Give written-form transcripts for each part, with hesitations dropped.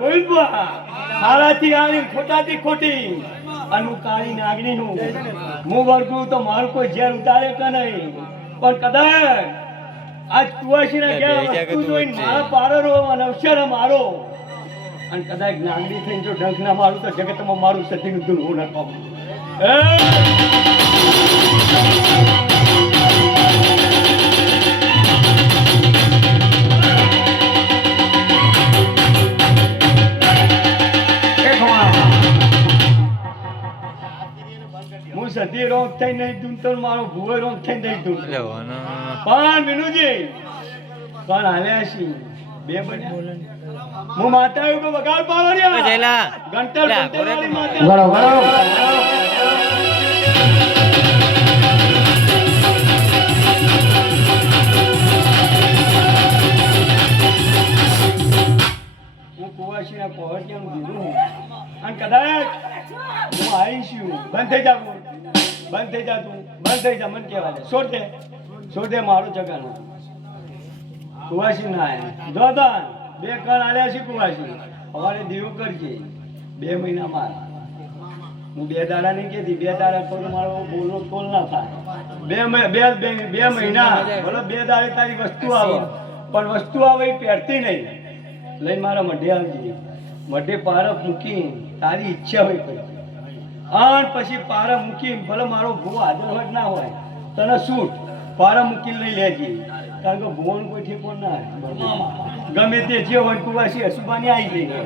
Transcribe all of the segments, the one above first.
ગોવિંદબા હારાથી આની ખોટાથી ખોટી અનુ કાળી નાગણી હું વર્ગું તો મારું કોઈ ઝેર ઉતારે કે નહીં પણ કદાચ આજ કુવાસી ના ગયા વસ્તુ જોઈને મારા પારો રો અને અવસર મારો અને કદાચ નાગણી થઈને જો ડંખ ના મારું તો જગતમાં મારું સતીનું દૂર હું ન કહું હું સતી રોગ થઈ નહીં દઉં તો મારો ભૂવો રોગ થઈ નહીં દઉં પણ વિનુજી પણ હાલ્યા છી બે બન્યા હું માતા એવું વગાડ પાવડ્યા ઘંટર હું કુવાસીના પહોંચ્યા દીધું અને કદાચ હું આવીશું બંધ થઈ જા બંધ થઈ જા મને કહેવા દે છોડ દે મારો જગાનો કુવાસી ના આયા જોદાન બે કણ આલ્યા છે કુવાસી અમારે દેવું કરજે 2 મહિના માં હું 2 દાડા નહીં કેતી 2 દાડા તો મારો બોલનો તોલ ના થાય બે મહિના બોલો 2 દાડે તારી વસ્તુ આવે પણ વસ્તુ આવે એ પહેરતી નહીં લઈ મારા મઢે આવજે મઢે પારક મૂકી તારી ઈચ્છા હોય કરી અને પછી પારા મૂકી ભલે મારો ભૂવો હાજર ના હોય તને શૂટ પારા મૂકી લઈ લેજે કારણ કે ભુવન કોઈ ઠેકો ના ગમે તે જે હોય કુવાસી હસુબાની આવી જઈ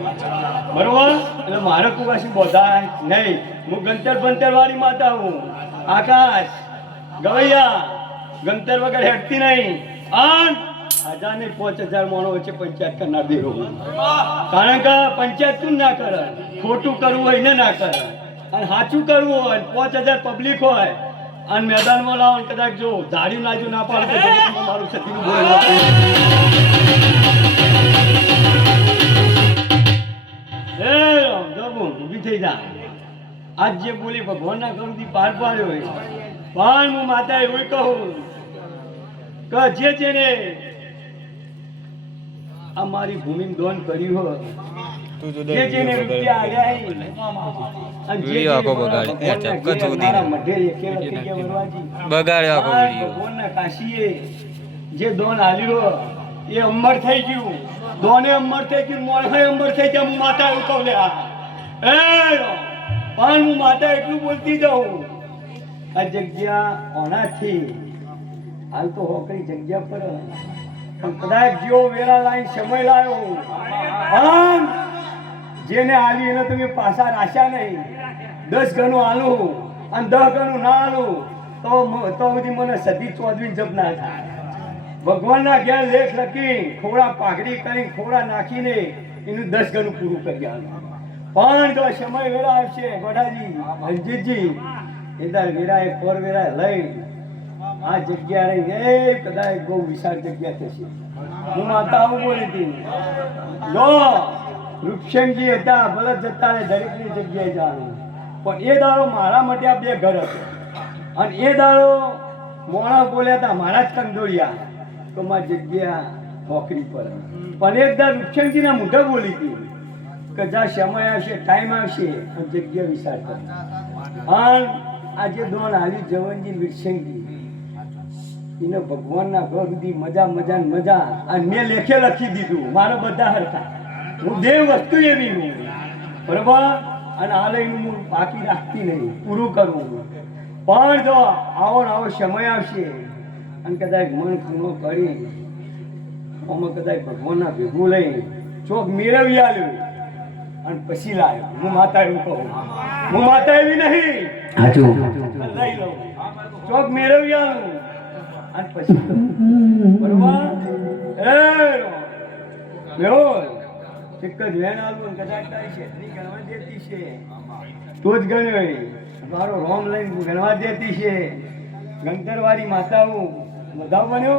બરોબર એટલે મારે કુવાસી બોધાય નહીં હું ગંતર બંતર વાળી માતા હું આકાશ ગવૈયા ગંતર વગર હેઠતી નહીં અને 1000 ને 5000 માણો વચ્ચે પંચાયત કરનાર દેરો કારણ કે પંચાયત તું ના કરે ખોટું કરવું હોય ને ના કરે અને સાચું કરવું હોય 5000 પબ્લિક હોય અને મેદાનમાં લાવો કદાચ જો ધારી નાજુ ના પાડે તો મારું સતીનું બોલ ઊભી થઈ જા આજ જે બોલી ભગવાનના કરુથી પાર પાડ્યો હોય પણ હું માતા એવું કહું કે જેને આ મારી ભૂમિ દોન કર્યું હોય જેને રૂપિયા આલ્યા વિડિયો આખો બગાડ્યો ભગવાનના કાશીએ જે દોન આલ્યો એ અમર થઈ ગયું દોને અમર થઈ ગયું મોળે અમર થઈ ગયા હું માતા એવું કહું લે પણ હું માતા એટલું બોલતી જાઉં આ જગ્યા ઓનાથી હાલ તો હોકરી જગ્યા પર પણ કદાચ જેવો વેળા લાઈન સમય લાવ્યો પણ જેને આલી એને તમે પાછા રાખ્યા નહીં 10 ગણું આલું અને 10 ગણું ના આલું તો બધી મને સતી ચોદવીને જપ ના થાય ભગવાનના ઘેર લેખ લખી ખોડા પાઘડી કરી ખોડા નાખીને એનું 10 ગણું પૂરું કરી આલું પણ જો સમય વેળા આવશે ગોડાજી રણજીતજી એદાર વેરાએ પર વેરા લઈ આ જગ્યા રહી એ કદાચ બહુ વિશાળ જગ્યા થશે હું માતા આવું બોલી હતી જો રૂપસેનજી હતા ભલે જતા ને દરેકની જગ્યાએ જવાનું પણ એ દાડો મારા માટે આ 2 ઘર હતો અને એ દાડો મોણા બોલ્યા હતા મારા જ કંદોળિયા તો મારી જગ્યા નોકરી પર પણ એક દાડ રૂપસેનજીના મુઢે બોલી હતી કે જ્યાં સમય આવશે ટાઈમ આવશે જગ્યા વિશાળ કરશે અને આજે દોન હાલી જવનજી રૂપસેનજી એને ભગવાનના ઘર સુધી મજા અને મેં લેખે લખી દીધું મારા બધા હરતા હું દેવ વસ્તુ એવી હું બરોબર અને આ લઈને હું બાકી રાખતી નહીં પૂરું કરવું પણ જો આવો સમય આવશે અને કદાચ મન ખૂણો કરી આમાં કદાચ ભગવાનના ભેગું લઈ ચોક મેળવી આવ્યું અને પછી લાવ્યો હું માતા એવું કહું હું માતા એવી નહીં લઈ લઉં ચોક મેળવી આવ્યું અને પછી બરોબર એક જ વેન આલું કદાચ તારી છેતરી ગણવા દેતી છે તો જ ગણ્યો મારો રોમ લઈને ગણવા દેતી છે ગંતરવાળી માતાઓ બધા બન્યો